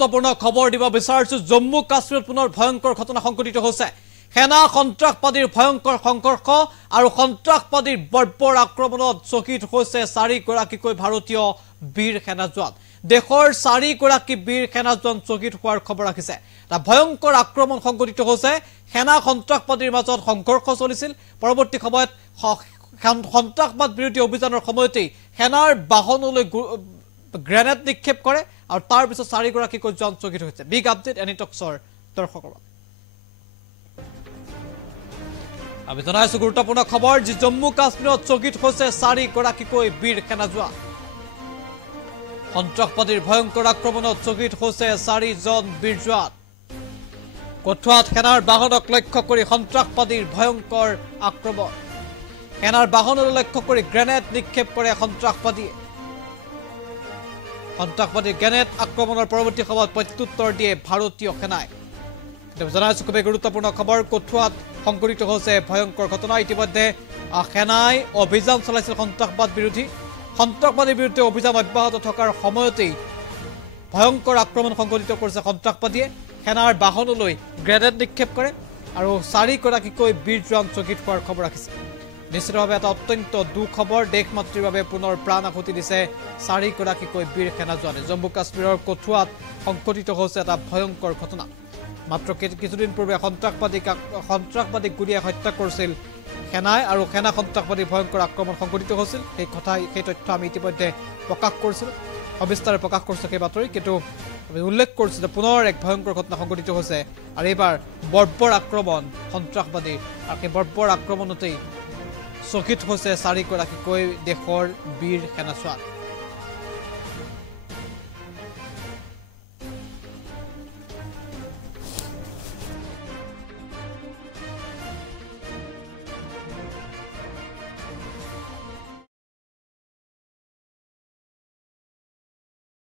গুৰুত্বপূৰ্ণ খবৰ দিব বিচাৰিছো জম্মু কাশ্মীৰত পুনৰ ভয়ংকৰ ঘটনা সংঘটিত হৈছে সেনা সন্ত্ৰাসবাদীৰ ভয়ংকৰ সংঘৰ্ষ আৰু সন্ত্ৰাসবাদীৰ বৰ্বৰ আক্ৰমণত শ্বহীদ হৈছে 4 গৰাকীকৈ ভাৰতীয় বীৰ সেনা জোৱান দেশৰ 4 গৰাকী বীৰ সেনা জোৱান শ্বহীদ হোৱাৰ খবৰ আহিছে এটা ভয়ংকৰ আক্ৰমণ সংঘটিত হৈছে সেনা সন্ত্ৰাসবাদীৰ মাজত সংঘৰ্ষ চলিছিল পৰৱৰ্তী সময়ত সন্ত্ৰাসবাদ বিৰোধী অভিযানৰ সময়তেই সেনাৰ বাহনলৈ গ্ৰেনেড নিক্ষেপ কৰে আৰু তাৰ পিছত 4 গৰাকীকৈ জোৱান শ্বহীদ হৈছে বিগ আপডেট এনিটক্সৰ দৰ্শকৰ আমি জনাইছো গুৰুত্বপূৰ্ণ খবৰ যে জম্মু কাশ্মীৰত শ্বহীদ হৈছে 4 গৰাকীকৈ বীৰ সেনা জোৱান সন্ত্ৰাসবাদীৰ ভয়ংকৰ আক্ৰমণত শ্বহীদ হৈছে 4 জন বীৰ জোৱান কঠুৱাত সেনাৰ বাহনক লক্ষ্য কৰি সন্ত্ৰাসবাদীৰ ভয়ংকৰ আক্ৰমণ সেনাৰ বাহনলৈ লক্ষ্য কৰি গ্ৰেনেড নিক্ষেপ কৰে সন্ত্ৰাসবাদীয়ে সন্ত্ৰাসবাদীৰ গ্ৰেনেড আক্ৰমণৰ পৰৱৰ্তী সময়ত প্ৰত্যুত্তৰ দিয়ে ভাৰতীয় সেনাই জনাইছো খুবেই গুৰুত্বপূৰ্ণ খবৰ কঠুৱাত সংঘটিত হৈছে ভয়ংকৰ ঘটনা ইতিমধ্যে সেনাই অভিযান চলাইছিল সন্ত্ৰাসবাদীৰ বিৰুদ্ধে অভিযান অব্যাহত থকাৰ সময়তেই ভয়ংকৰ আক্ৰমণ সংঘটিত কৰিছে সন্ত্ৰাসবাদীয়ে সেনাৰ বাহনলৈ গ্ৰেনেড নিক্ষেপ কৰে আৰু 4 গৰাকীকৈ বীৰ জোৱান শ্বহীদ হোৱাৰ খবৰ আহিছে নিশ্চিতভাৱে এটা অত্যন্ত দুখবৰ দেশ মাতৃৰ বাবে পুনৰ প্ৰাণ আহুতি দিছে 4 গৰাকীকৈ বীৰ সেনা জোৱানে জম্মু কাশ্মীৰৰ কঠুৱাত সংঘটিত হৈছে এটা ভয়ংকৰ ঘটনা মাত্ৰ কিছুদিন পূৰ্বে সন্ত্ৰাসবাদীক গুলীয়াই হত্যা কৰিছিল সেনাই আৰু সেনা সন্ত্ৰাসবাদীৰ ভয়ংকৰ আক্ৰমণ সংঘটিত হৈছিল সেই তথ্য আমি ইতিমধ্যে প্ৰকাশ কৰিছিলোঁ সবিস্তাৰে প্ৰকাশ কৰিছোঁ সেই বাতৰি কিন্তু আমি উল্লেখ কৰিছোঁ যে পুনৰ এক ভয়ংকৰ ঘটনা সংঘটিত হৈছে আৰু এইবাৰ বৰ্বৰ আক্ৰমণ সন্ত্ৰাসবাদীৰ আৰু সেই বৰ্বৰ আক্ৰমণতেই শ্বহীদ হৈছে 4 গৰাকীকৈ দেশৰ বীৰ সেনা জোৱান